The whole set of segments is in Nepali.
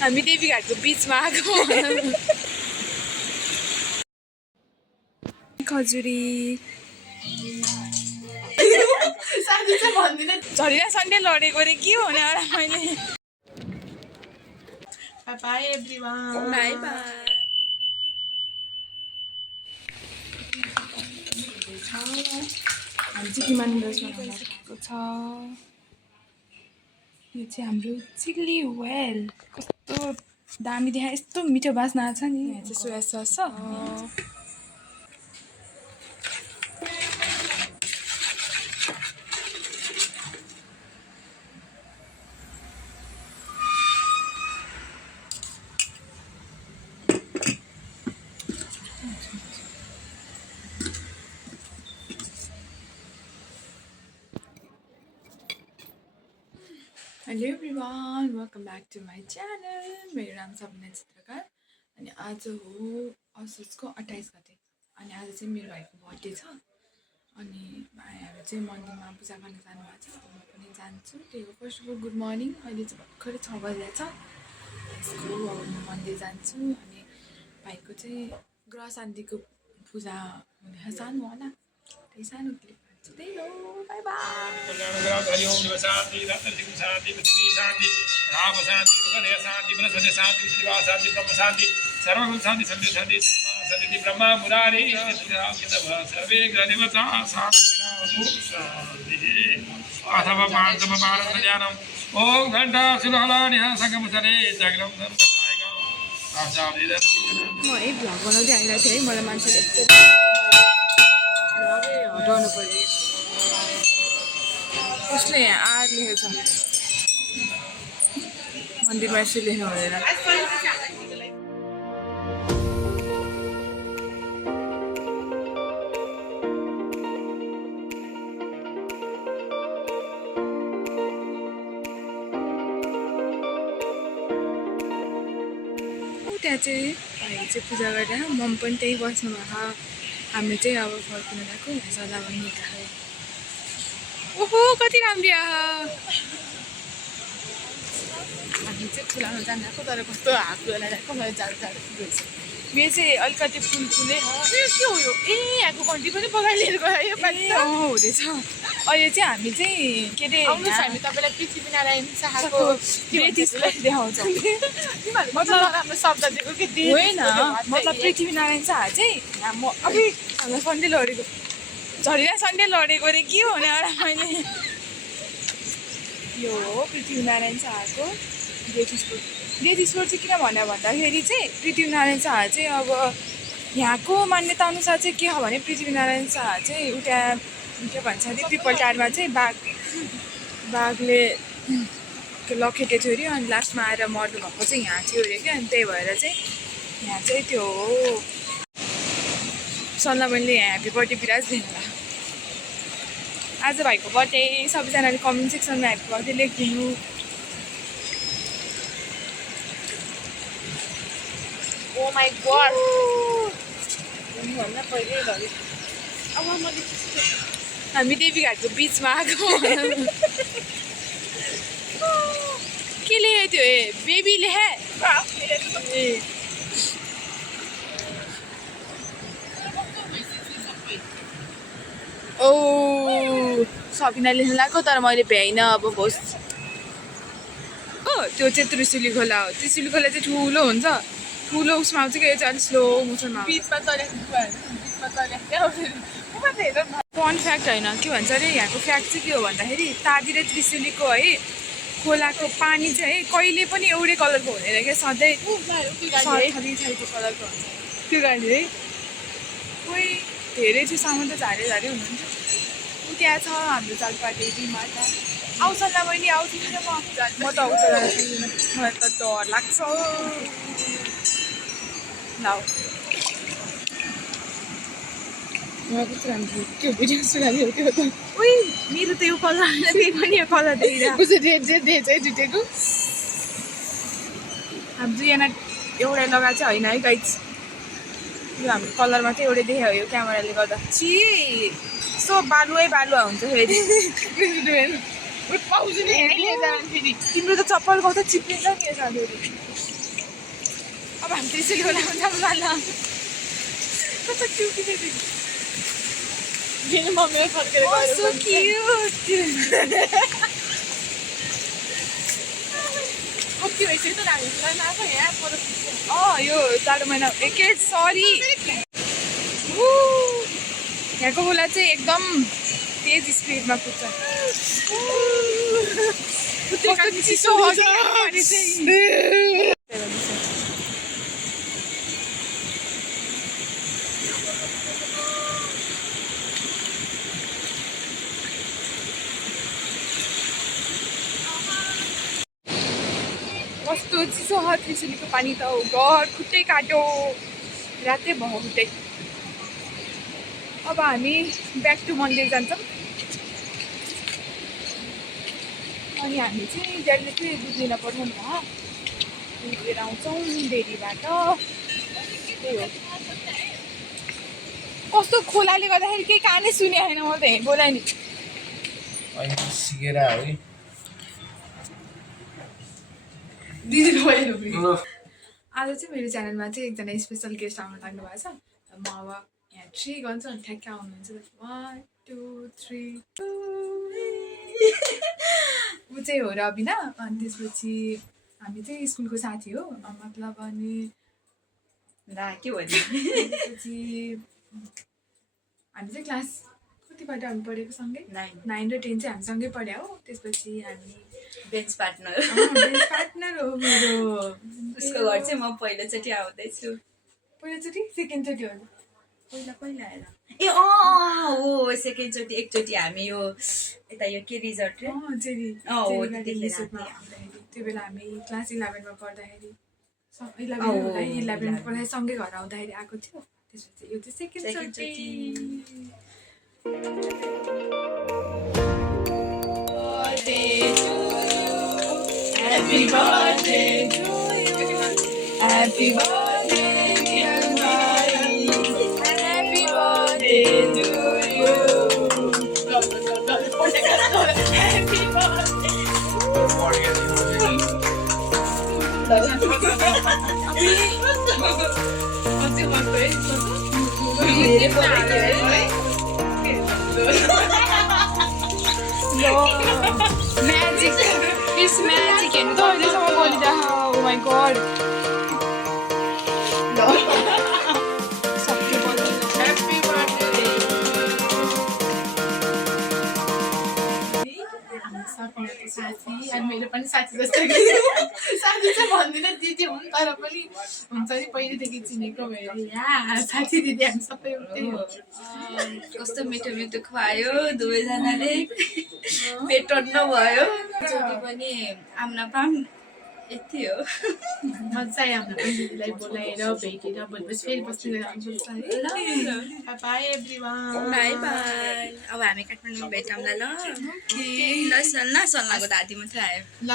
हामी देवीघाटको बिचमा आएको खजुरी झरिया सन्डे लडेको रे के हुने होला मैले बाई एभ्रीवान बाई बाई हामी चाहिँ हिमालयमा गइसकेको छ यो चाहिँ हाम्रो चिल्ली वेल कस्तो दामी देखा यस्तो मिठो बास्ना छ नि यहाँ चाहिँ सोया सस छ hello everyone welcome back to my channel मेरो नाम सबिना चित्रकार अनि आज हो असोजको 28 गते अनि आज चाहिँ मेरो भाइको बर्थडे छ अनि भाइहरू चाहिँ मन्दिरमा पूजा गर्न जानुभएको छ म पनि जान्छु त्यही हो first of all good morning अहिले चाहिँ भर्खरै 6 बजेको छ यसको अब म मन्दिर जान्छु अनि भाइको चाहिँ ग्रह शान्तिको पूजा हुने सानो होला त्यही सानो क्लिप त्यही हो बाई बाई ब्रह्मा मुरारी सर्वे ग्रहदेवता अथवा पांचम भारत ज्ञानम ओम घंटा सुलहलानि संगमसरे जागरम म यही भ्लग बनाउँदै आइरहेको थिएँ है मलाई मान्छेले यस्तो भ्लगै हटाउनु पऱ्यो उसले यहाँ आर लेखेको छ मन्दिरमा यसो लेख्नु हुँदैन त्यहाँ चाहिँ भाइ चाहिँ पूजा गरेर मम पनि त्यही बस्नु भएको हामी चाहिँ अब फर्किन गएको सल्लाह पनि खायो ओहो कति राम्रो हामी चाहिँ फुलाउनु जाँदाको तर कस्तो हात लगाइरहेको मैले जाँदा मेरो चाहिँ अलिकति फुलफुलै के हो यो ए यहाँको घन्टी पनि बगाएर गयो यो पालि हुँदैछ अहिले चाहिँ हामी चाहिँ के अरे हामी तपाईँलाई पृथ्वीनारायण शाहको देखाउँछौँ मतलब राम्रो शब्द दिएको कि होइन मतलब पृथ्वीनारायण शाह चाहिँ म अघि हामीलाई सन्डे लडेको झरिया सन्डे लडेको रे के हुने होला मैले यो हो पृथ्वीनारायण शाहको डेथ स्पोर्ट चाहिँ किन भन्यो भन्दाखेरि चाहिँ पृथ्वीनारायण शाह चाहिँ अब यहाँको मान्यता अनुसार चाहिँ के हो भने पृथ्वीनारायण शाह चाहिँ उता के भन्छ अरे पिपल टारमा चाहिँ बाघले लखेटेको थियो अरे अनि लास्टमा आएर मर्नु भएको चाहिँ यहाँ थियो अरे क्या अनि त्यही भएर चाहिँ यहाँ चाहिँ त्यो हो सल्लाह मैले यहाँ ह्याप्पी बर्थडे विराज दिनु आज भाइको बर्थडे सबैजनाले कमेन्ट सेक्सनमा ह्याप्पी बर्थडे लेखिदिनु ओ माई गॉड भन्दा पहिल्यै घरि अब मैले हामी देवीघाटको बिचमा आएको के लेखेको थियो ए बेबी लेखे ए ओ सबिना लेख्नु लाग्यो तर मैले भ्याइनँ अब होस् हो त्यो चाहिँ त्रिशुली खोला हो त्रिशुली खोला चाहिँ ठुलो हुन्छ ठुलो उसमा आउँछ कि यो चाहिँ अलिक स्लो मोसनमा बिचमा फन फ्याक्ट होइन के भन्छ अरे यहाँको फ्याक्ट चाहिँ के हो भन्दाखेरि तादी र त्रिशुलीको है खोलाको पानी चाहिँ है कहिले पनि एउटै कलरको हुँदैन क्या सधैँ छारीको कलरको हुन्छ त्यो गाडी है कोही धेरै चाहिँ सामान त झारे हुनुहुन्छ त्यहाँ छ हाम्रो जालपादेवी माता आउँछ ल मैले आउँदिनँ म त उता जान सक्दिनँ मलाई त डर लाग्छ ल कस्तो राम्रो त्यो भिडियो सुनाइदियो त्यो त उही मेरो त यो कलर त्यही पनि यो कलर देखिरहेको चाहिँ जुटेको हामी दुईजना एउटै लगा चाहिँ होइन है गाइज यो हाम्रो कलरमा चाहिँ एउटै देखायो यो क्यामेराले गर्दा छि सो बालुवा हुन्छ फेरि पाउँछु नि लिएर जानु फेरि तिम्रो त चप्पल गाउँ त चिप्लिन्छ नि साथीहरू अब हामी त्यसरी होला जान्ला कस्तो क्युट फेरि मम्मीलाई फर्केर Oh, so cute! कति भइसक्यो त हामी पुरा आएको यहाँ पर यो जाडो महिना के सरी यहाँको खोला चाहिँ एकदम तेज स्पिडमा कुद्छ कस्तो चिसो हो कि यहाँनिर चाहिँ। कस्तो चिसो छ त्रिशुलीको पानी त घर खुट्टै काट्यो रातै भयो खुट्टै। अब हामी ब्याक टु मन्दिर जान्छौँ अनि हामी चाहिँ ड्याडीले फेरि दुध लिन पठाउनु भयो दुध लिएर आउँछौँ डेरीबाट त्यही हो। कस्तो खोलाले गर्दाखेरि केही कानै सुने होइन म त हेर बोलाइ नि सिकेर हो कि दिदीको पहिलो आज चाहिँ मेरो च्यानलमा चाहिँ एकजना स्पेसल गेस्ट आउनु लाग्नु भएको छ म अब यहाँ 3 गर्छु अनि ठ्याक्कै आउनुहुन्छ 1 2 3 ऊ चाहिँ हो रबिना अनि त्यसपछि हामी चाहिँ स्कुलको साथी हो मतलब अनि के भन्ने त्यसपछि हामी चाहिँ क्लास कतिबाट हामी पढेको सँगै 9 र 10 चाहिँ हामी सँगै पढ्या हो। त्यसपछि हामी बेन्च पार्टनर पार्टनर हो मेरो। उसको घर चाहिँ म पहिलोचोटि आउँदैछु पहिलोचोटि सेकेन्डचोटि हो पहिला आएर ए हो सेकेन्डचोटि एकचोटि हामी यो यता यो के रिजर्ट रे त्यो बेला हामी क्लास 11मा पढ्दाखेरि 11 पढाइ सँगै घर आउँदाखेरि आएको थियो। त्यसपछि यो चाहिँ सेकेन्डचोटि। Happy birthday to you. Happy birthday, dear Mari. Happy birthday to you. Happy Magic. It's magic and oh, this is all oh my god. Happy birthday. साथी अनि मेरो पनि साथी जस्तै साथी चाहिँ भन्दिनँ दिदी हुन् तर पनि हुन्छ नि पहिलेदेखि चिनेको भयो या साथी दिदी हामी सबै एउटै हो। कस्तो मिठो मिठो खुवायो दुवैजनाले पेट टन्नो भयो जति पनि आम्ना पाम यति हो मजा आयो हाम्रो पनि दिदीलाई बोलाएर भेटेर भोलिपछि फेरि बस्नु जानुपर्छ है बाई एभ्रिवान बाई बाई। अब हामी काठमाडौँमा भेटौँला ल सल्लाहको दादी मात्रै आयो ल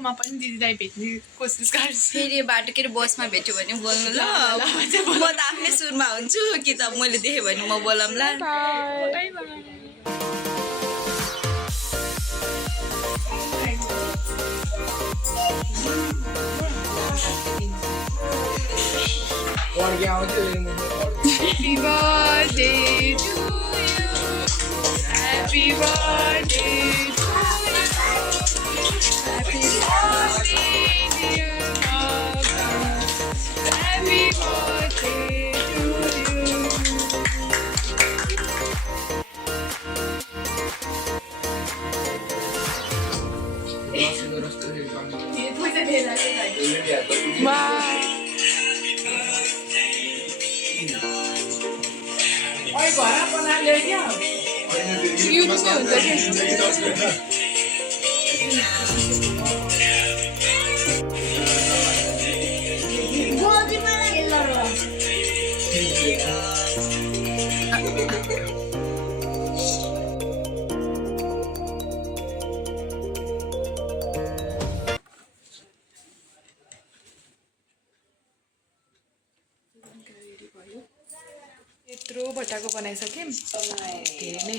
म पनि दिदीलाई भेट्ने कोसिस गर्छु फेरि बाटोतिर बसमा भेट्यो भने बोल्नु ल म त आफ्नै सुरमा हुन्छु कि त मैले देखेँ भने म बोलाउँला। Bye bye. Happy birthday to you. Happy birthday to you. Happy birthday, dear Papa. Happy birthday to you. Bye. यो जस्तै हुन्छ कि यत्रो बट्टाको बनाइसक्यौँ धेरै नै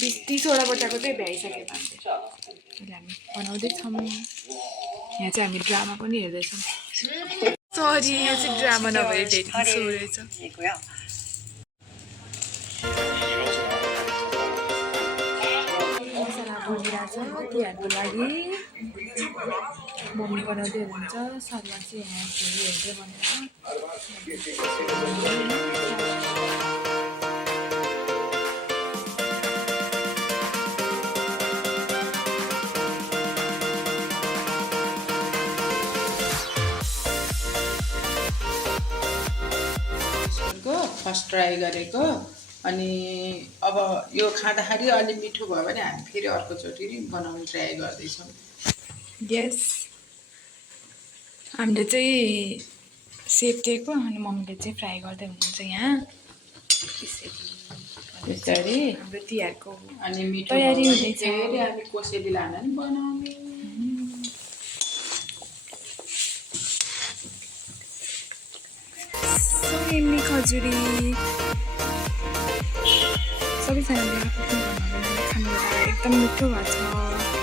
20-30 वटा बट्टाको चाहिँ भ्याइसक्यो हामीले। अहिले हामी बनाउँदैछौँ। यहाँ चाहिँ हामी ड्रामा पनि हेर्दैछौँ। सरी, यो चाहिँ ड्रामा नभएर डेटिङ सो रहेछ। मसला बनिरहेछ तिहारको लागि। मम्मी बनाउँदै हुनुहुन्छ, सल्लाह चाहिँ यहाँ हेर्दै बनेर। फर्स्ट ट्राई गरेको अनि अब यो खाँदाखेरि अलि मिठो भयो भने हामी फेरि अर्कोचोटि बनाउने ट्राई गर्दैछौँ। यस, हामीले चाहिँ सेप्टेको अनि मम्मीले चाहिँ फ्राई गर्दै हुनुहुन्छ यहाँ। त्यसरी हाम्रो तिहारको अनि मिठो तयारी भयो भने हुँदैछ। फेरि हामी कोसेली लान नि बनाउने। एमनी खजुरी सबैजनाले आफ्नो खानु एकदम मिठो भएको छ।